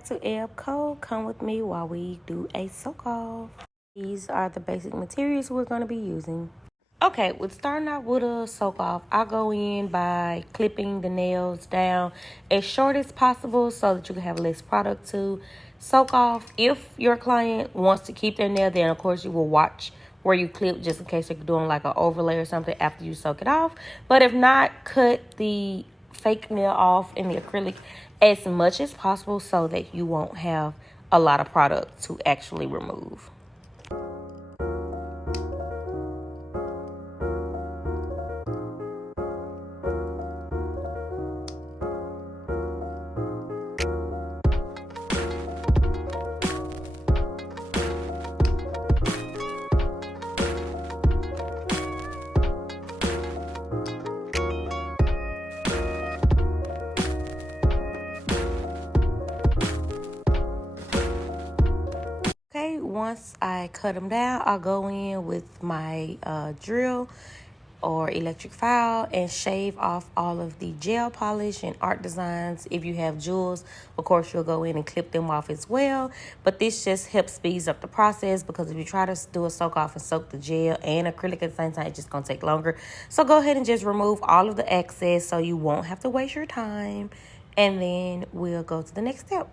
back to Ebb Ko. Come with me while we do a soak off. These are the basic materials we're going to be using. Okay, with starting out with a soak off, I go in by clipping the nails down as short as possible so that you can have less product to soak off. If your client wants to keep their nail, then of course you will watch where you clip just in case you're doing like an overlay or something after you soak it off. But if not, cut the fake nail off in the acrylic as much as possible so that you won't have a lot of product to actually remove. Okay, once I cut them down, I'll go in with my drill or electric file and shave off all of the gel polish and art designs. If you have jewels, of course, you'll go in and clip them off as well. But this just helps speed up the process because if you try to do a soak off and soak the gel and acrylic at the same time, it's just going to take longer. So go ahead and just remove all of the excess so you won't have to waste your time. And then we'll go to the next step.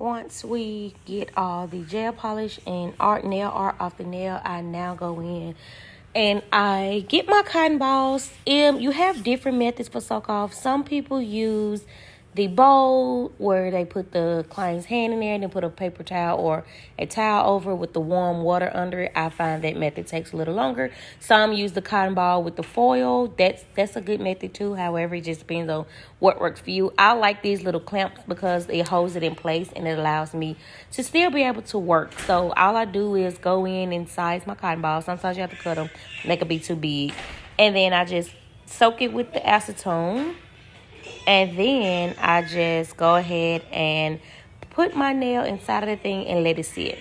Once we get all the gel polish and nail art off the nail, I now go in and I get my cotton balls. You have different methods for soak off. Some people use the bowl where they put the client's hand in there and then put a paper towel or a towel over with the warm water under it. I find that method takes a little longer. Some use the cotton ball with the foil. That's a good method too. However, it just depends on what works for you. I like these little clamps because it holds it in place and it allows me to still be able to work. So all I do is go in and size my cotton balls. Sometimes you have to cut them. They could be too big. And then I just soak it with the acetone. And then I just go ahead and put my nail inside of the thing and let it sit.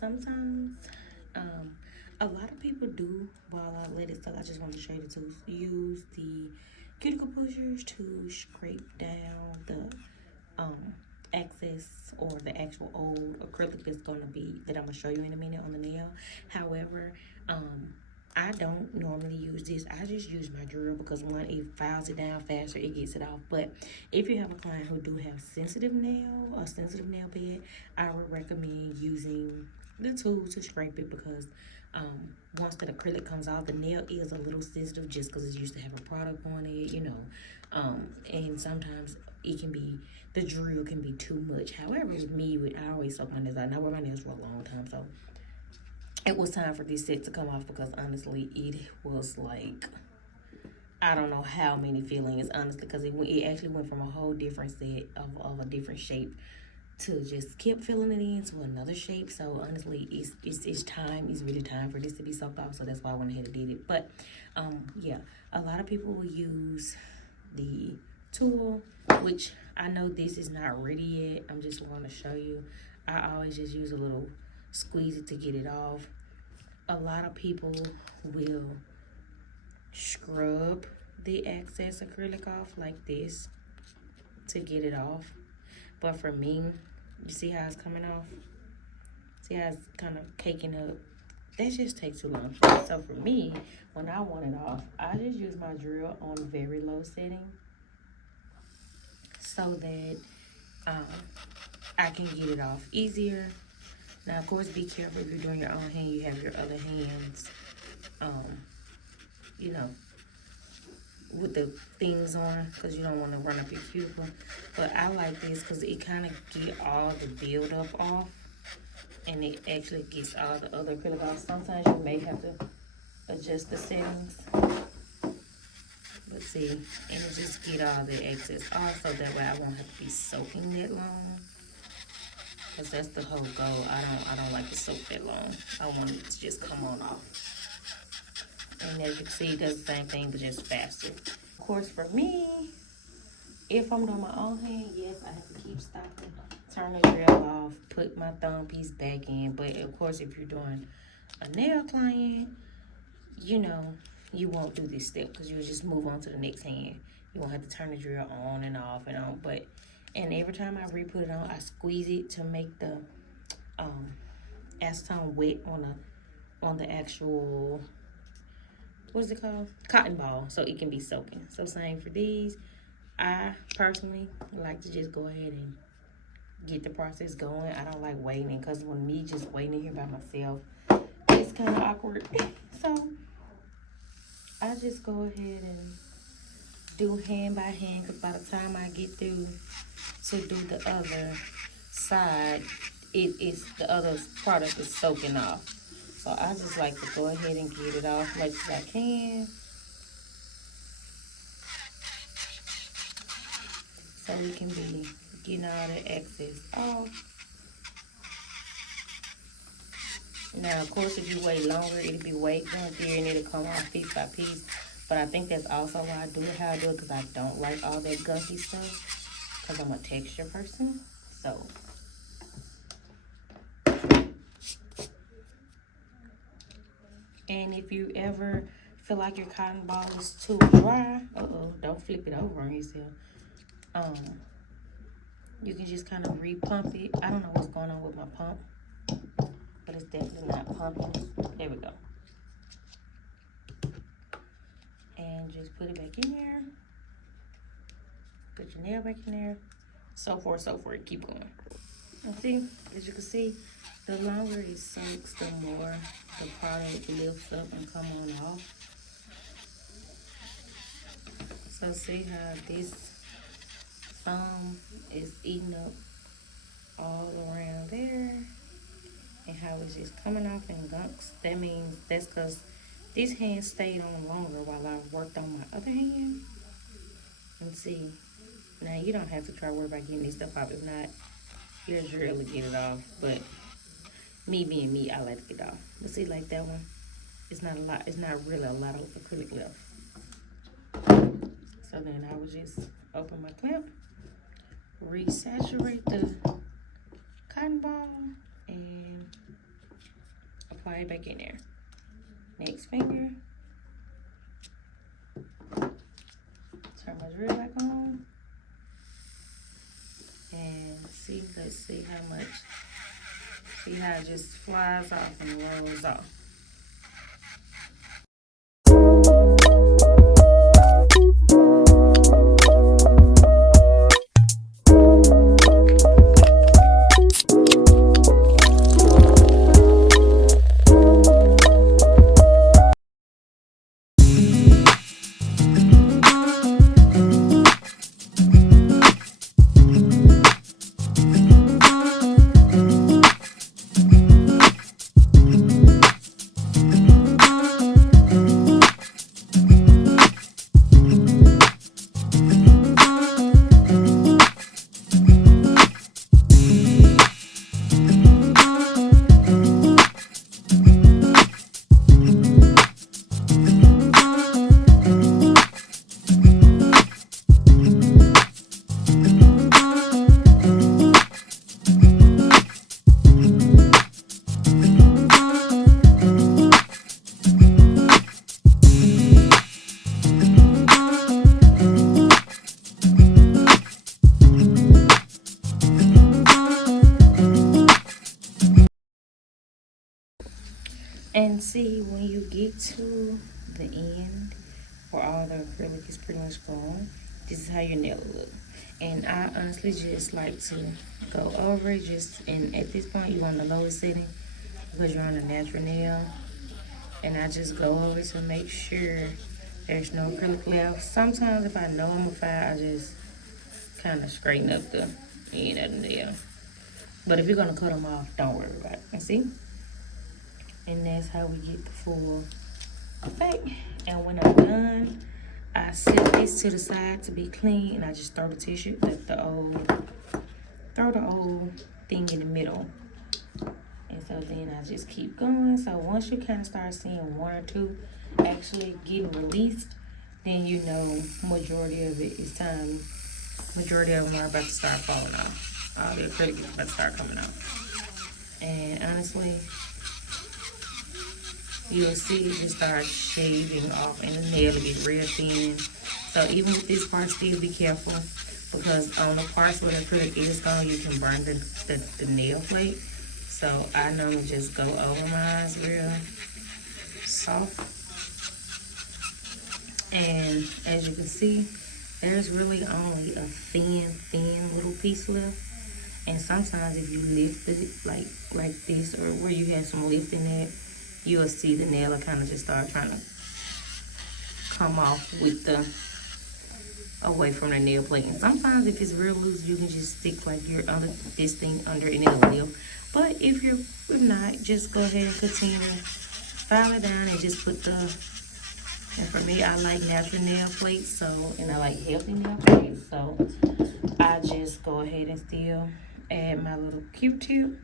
Sometimes a lot of people do, while I let it soak, I just want to show you the tools, use the cuticle pushers to scrape down the excess or the actual old acrylic that I'm going to show you in a minute on the nail. However, I don't normally use this. I just use my drill because one, it files it down faster, it gets it off. But if you have a client who do have sensitive nail bed, I would recommend using the tool to scrape it because Once that acrylic comes off, the nail is a little sensitive just because it's used to have a product on it, you know. And sometimes it can be, the drill can be too much. However, with me, I always soak my nails out. And I wear my nails for a long time, so it was time for this set to come off because honestly, it was like, I don't know how many fillings, honestly, because it actually went from a whole different set of a different shape to just kept filling it into another shape. So honestly, it's time. It's really time for this to be soaked off. So that's why I went ahead and did it. But yeah, a lot of people will use the tool, which I know this is not ready yet. I'm just want to show you. I always just use a little squeeze it to get it off. A lot of people will scrub the excess acrylic off like this to get it off. But for me, you see how it's coming off? See how it's kind of caking up? That just takes too long for me. So for me, when I want it off, I just use my drill on very low setting so that I can get it off easier. Now, of course, be careful if you're doing your own hand. You have your other hands, you know, with the things on, because you don't want to run up your cuticle. But I like this because it kind of get all the buildup off, and it actually gets all the other acrylic off. Sometimes you may have to adjust the settings, but see, and it just get all the excess off, so that way I won't have to be soaking that long. Because that's the whole goal. I don't like to soak that long. I want it to just come on off. And as you can see, it does the same thing, but just faster. Of course, for me, if I'm doing my own hand, yes, I have to keep stopping, turn the drill off, put my thumb piece back in. But of course, if you're doing a nail client, you know, you won't do this step because you'll just move on to the next hand. You won't have to turn the drill on and off and on. And every time I re-put it on, I squeeze it to make the acetone wet on the actual, what's it called? Cotton ball, so it can be soaking. So same for these. I personally like to just go ahead and get the process going. I don't like waiting, because when me just waiting here by myself, it's kind of awkward. So I just go ahead and do hand by hand, because by the time I get through to do the other side, the other product is soaking off. So I just like to go ahead and get it off much as I can, so we can be getting all the excess off. Now, of course, if you wait longer, it'll be way going through and it'll come off piece by piece. But I think that's also why I do it how I do it, because I don't like all that gumpy stuff, because I'm a texture person. So and if you ever feel like your cotton ball is too dry, don't flip it over on yourself. You can just kind of re-pump it. I don't know what's going on with my pump, but it's definitely not pumping. There we go. And just put it back in there. Put your nail back in there. So forth, keep going. And see, as you can see, the longer it soaks, the more the product lifts up and come on off. So see how this thumb is eating up all around there, and how it's just coming off in gunks. That means that's because this hand stayed on longer while I worked on my other hand. And see, now you don't have to try to worry about getting this stuff off. If not, your drill will get it off. But me being me, I like to get off. But see, like that one, it's not a lot. It's not really a lot of acrylic left. So then I would just open my clamp, resaturate the cotton ball, and apply it back in there. Next finger, turn my drill back on, and see, let's see how much, see how it just flies off and rolls off. And see, when you get to the end where all the acrylic is pretty much gone, this is how your nail look. And I honestly just like to go over it and at this point you on the lowest setting because you're on a natural nail. And I just go over to make sure there's no acrylic left. Sometimes if I know I'm gonna file, I just kind of straighten up the end of the nail. But if you're gonna cut them off, don't worry about it. And see? And that's how we get the full effect. And when I'm done, I set this to the side to be clean, and I just throw the tissue, throw the old thing in the middle. And so then I just keep going. So once you kind of start seeing one or two actually getting released, then you know majority of it is time. Majority of them are about to start falling off. All the acrylic is about to start coming off. And honestly, you'll see it just start shaving off and the nail will get real thin. So even with this part, still be careful because on the parts where the acrylic is gone, you can burn the nail plate. So I normally just go over mine real soft. And as you can see, there's really only a thin little piece left. And sometimes if you lift it like this, or where you have some lift in it, you'll see the nail will kind of just start trying to come off with away from the nail plate. And sometimes if it's real loose, you can just stick like your under this thing under and it'll lift. But if not, just go ahead and continue to file it down and just put and for me, I like natural nail plates, and I like healthy nail plates, so I just go ahead and still add my little Q-tip,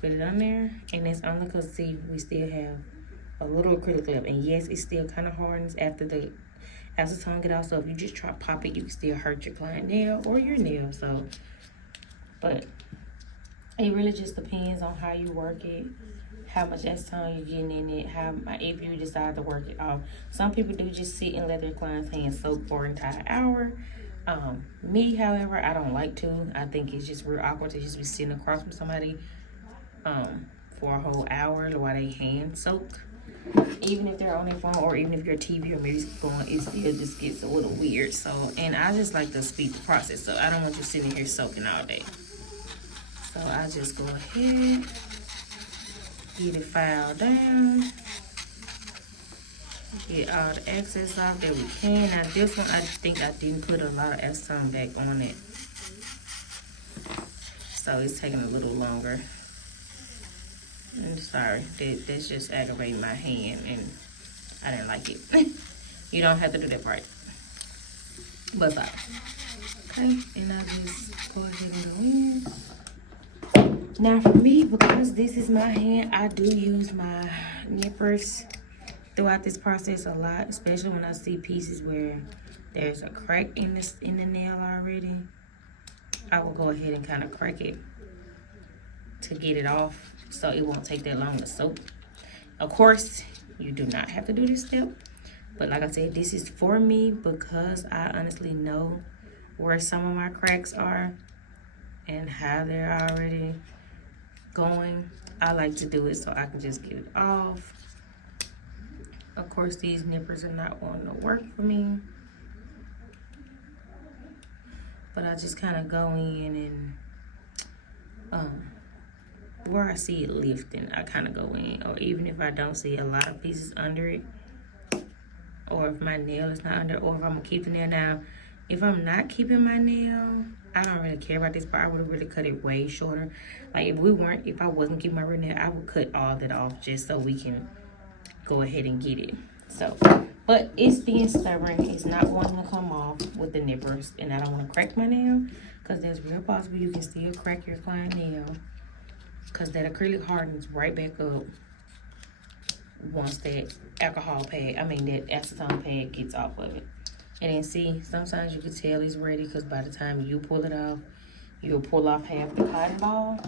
put it on there, and it's only because, see, we still have a little acrylic left, and yes, it still kind of hardens after the tongue get off, so if you just try to pop it, you can still hurt your client nail or your nail, but it really just depends on how you work it, how much acetone you're getting in it, if you decide to work it off. Some people do just sit and let their clients' hands soak for an entire hour. Me, however, I don't like to. I think it's just real awkward to just be sitting across from somebody for a whole hour while they hand soak. Even if they're on their phone or even if your TV or music is going, it still just gets a little weird. So, and I just like to speed the process, so I don't want you sitting here soaking all day. So I just go ahead, get it filed down, get all the excess off that we can. Now this one, I think I didn't put a lot of acetone back on it, so it's taking a little longer. I'm sorry, that's just aggravating my hand, and I didn't like it. You don't have to do that part, but sorry. Okay, and I just go ahead and go in. Now for me, because this is my hand, I do use my nippers throughout this process a lot, especially when I see pieces where there's a crack in the nail already. I will go ahead and kind of crack it to get it off, so it won't take that long to soak. Of course, you do not have to do this step, but like I said, this is for me because I honestly know where some of my cracks are and how they're already going. I like to do it so I can just get it off. Of course, these nippers are not wanting to work for me, but I just kind of go in and where I see it lifting, I kind of go in. Or even if I don't see a lot of pieces under it, or if my nail is not under, or if I'm gonna keep the nail down. If I'm not keeping my nail, I don't really care about this part. I would have really cut it way shorter. Like if I wasn't keeping my real nail, I would cut all that off just so we can go ahead and get it. So, but it's being stubborn. It's not wanting to come off with the nippers, and I don't want to crack my nail because there's real possible you can still crack your client nail because that acrylic hardens right back up once that that acetone pad gets off of it. And then see, sometimes you can tell it's ready because by the time you pull it off, you'll pull off half the cotton ball.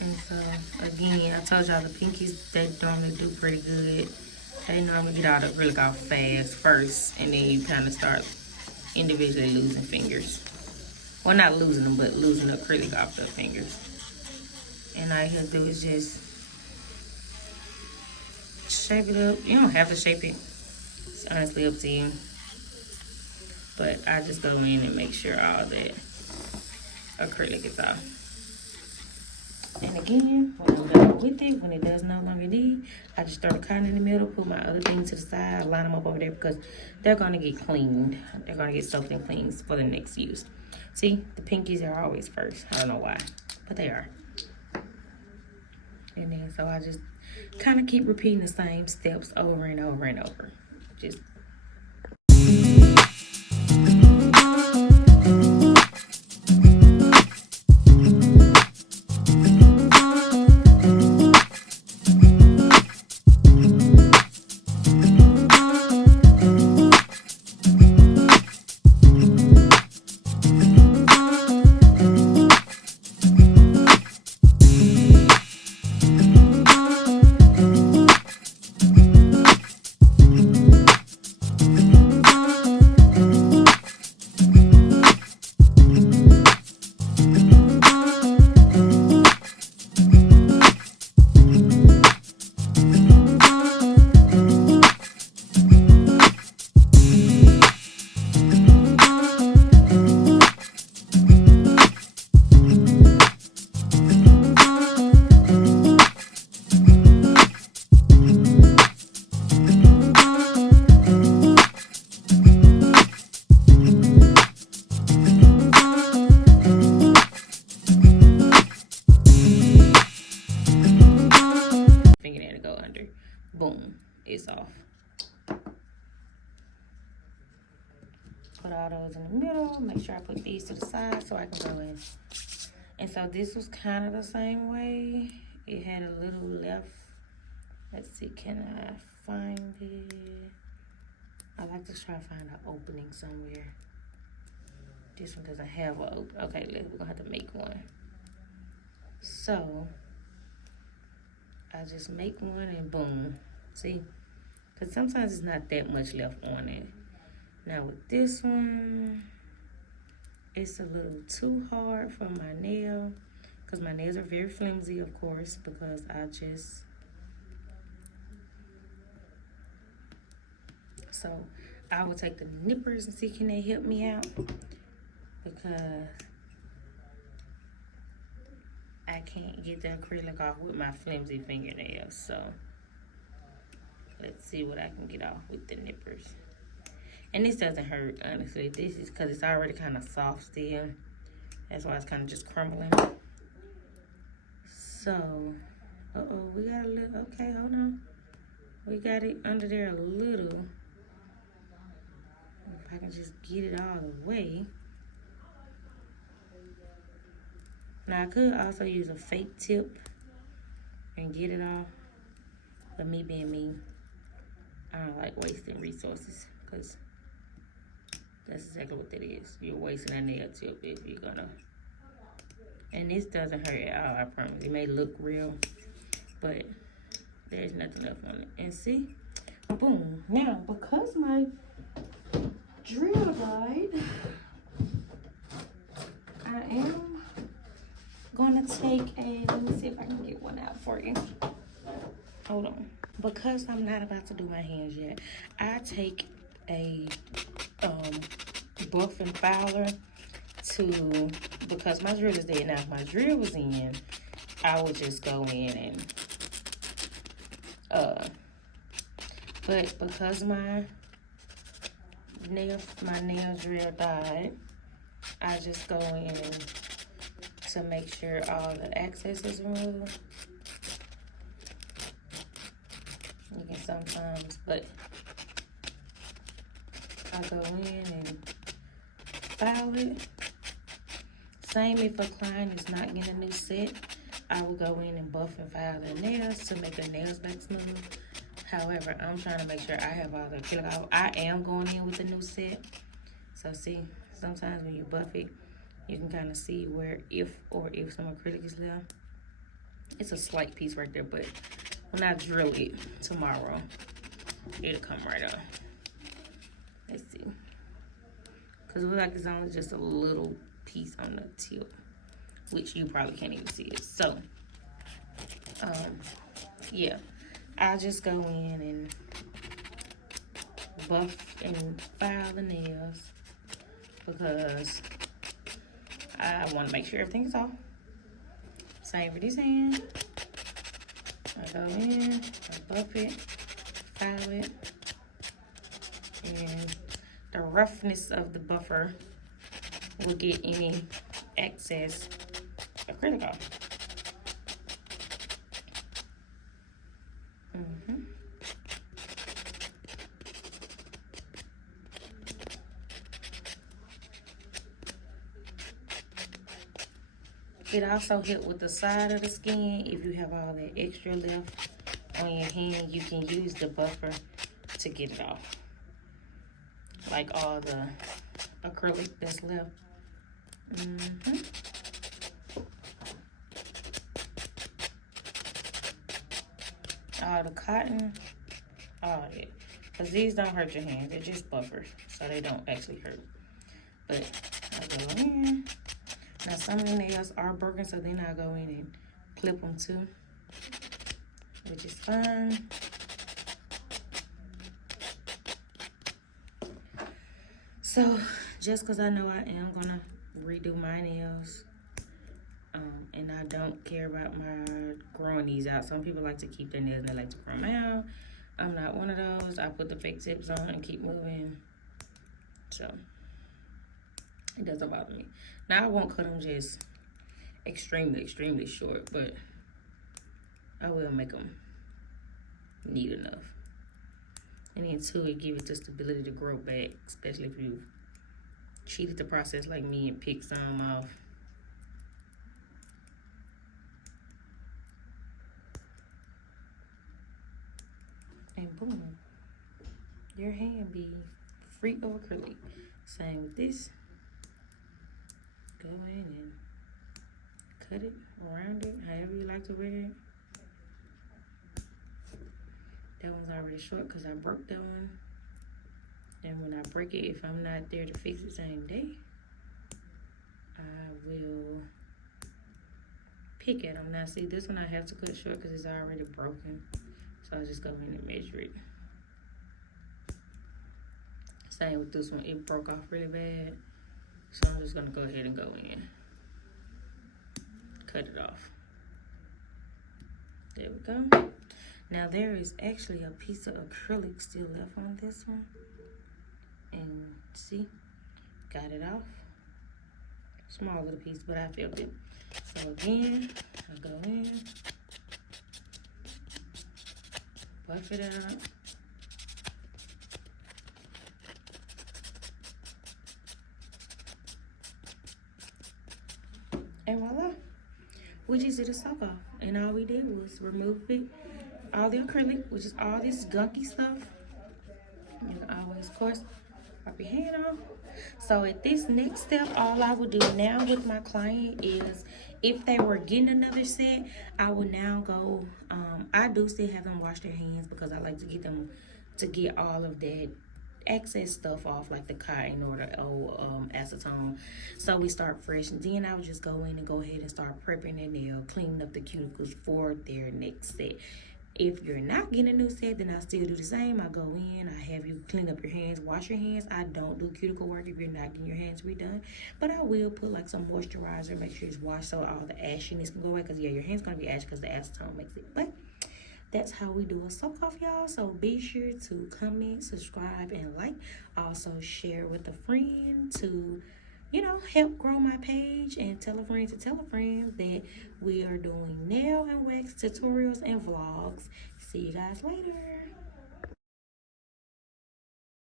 And so, again, I told y'all the pinkies, they normally do pretty good. They normally get all the acrylic off fast first, and then you kind of start individually losing fingers. Well, not losing them, but losing the acrylic off the fingers. And all you have to do is just shape it up. You don't have to shape it. It's honestly up to you. But I just go in and make sure all that acrylic is off. And again, when I'm done with it, when it does no longer need, I just throw the cotton in the middle, put my other things to the side, line them up over there because they're going to get cleaned. They're going to get soaked and cleaned for the next use. See, the pinkies are always first. I don't know why, but they are. And then, so I just kind of keep repeating the same steps over and over and over. Just fingernail to go under. Boom, it's off. Put all those in the middle. Make sure I put these to the side so I can go in. And so this was kind of the same way. It had a little left. Let's see, can I find it? I like to try to find an opening somewhere. This one doesn't have a open. Okay, we're gonna have to make one. So I just make one and boom. See? Because sometimes it's not that much left on it. Now with this one, it's a little too hard for my nail. Because my nails are very flimsy, of course, because So I will take the nippers and see can they help me out. Because I can't get the acrylic off with my flimsy fingernails. So let's see what I can get off with the nippers. And this doesn't hurt, honestly. This is because it's already kind of soft still. That's why it's kind of just crumbling. So, we got a little, okay, hold on. We got it under there a little. If I can just get it all the way. Now, I could also use a fake tip and get it off. But me being me, I don't like wasting resources because that's exactly what that is. You're wasting a nail tip if you're gonna. And this doesn't hurt at all, I promise. It may look real, but there's nothing left on it. And see? Boom. Now, because my drill died, I am gonna take a, let me see if I can get one out for you. Hold on. Because I'm not about to do my hands yet, I take a buff and filer to, because my drill is dead. Now, if my drill was in, I would just go in and, but because my nail drill died, I just go in to make sure all the excess is removed. You can sometimes, but I go in and file it. Same if a client is not getting a new set, I will go in and buff and file their nails to make their nails back smooth. However, I'm trying to make sure I have all the acrylic. I am going in with a new set. So see, sometimes when you buff it, you can kind of see where if some acrylic is left. It's a slight piece right there, but when I drill it tomorrow, it'll come right up. Let's see. Because it looks like it's only just a little piece on the tip, which you probably can't even see it. So, Yeah, I just go in and buff and file the nails because I want to make sure everything's off. Same for this hand. I go in, I buff it, file it, and the roughness of the buffer will get any excess acrylic off. It also helps with the side of the skin. If you have all that extra left on your hand, you can use the buffer to get it off. Like all the acrylic that's left. All the cotton, all that. Because these don't hurt your hands. They're just buffers. So they don't actually hurt. But I go in. Now some of the nails are broken, so then I go in and clip them too, which is fine. So just because I know I am gonna redo my nails, and I don't care about my growing these out. Some people like to keep their nails and they like to grow them out. I'm not one of those. I put the fake tips on and keep moving. So it doesn't bother me. Now I won't cut them just extremely short, but I will make them neat enough. And then too, it gives it the stability to grow back, especially if you cheated the process like me and picked some off. And boom, your hand be free of acrylic. Same with this. Go in and cut it around it, however you like to wear it. That one's already short because I broke that one. And when I break it, if I'm not there to fix it same day, I will pick at them. Now see, this one I have to cut short because it's already broken. So I just go in and measure it. Same with this one, it broke off really bad. So I'm just gonna go ahead and go in. Cut it off. There we go. Now there is actually a piece of acrylic still left on this one. And see, got it off. Small little piece, but I felt it. So again, I go in, buff it out. And voila, we just did a soak off. And all we did was remove it, all the acrylic, which is all this gunky stuff. You can always, of course, wipe your hand off. So at this next step, all I would do now with my client is, if they were getting another set, I would now go, I do still have them wash their hands because I like to get them to get all of that excess stuff off, like the cotton or the acetone, so we start fresh. And then I would just go in and go ahead and start prepping their nail, cleaning up the cuticles for their next set. If you're not getting a new set, then I still do the same. I go in, I have you clean up your hands, wash your hands. I don't do cuticle work if you're not getting your hands redone, but I will put like some moisturizer, make sure it's washed so all the ashiness can go away, because yeah, your hand's gonna be ashy because the acetone makes it. But that's how we do a soak off, y'all. So be sure to comment, subscribe, and like. Also share with a friend to, you know, help grow my page, and tell a friend to tell a friend that we are doing nail and wax tutorials and vlogs. See you guys later.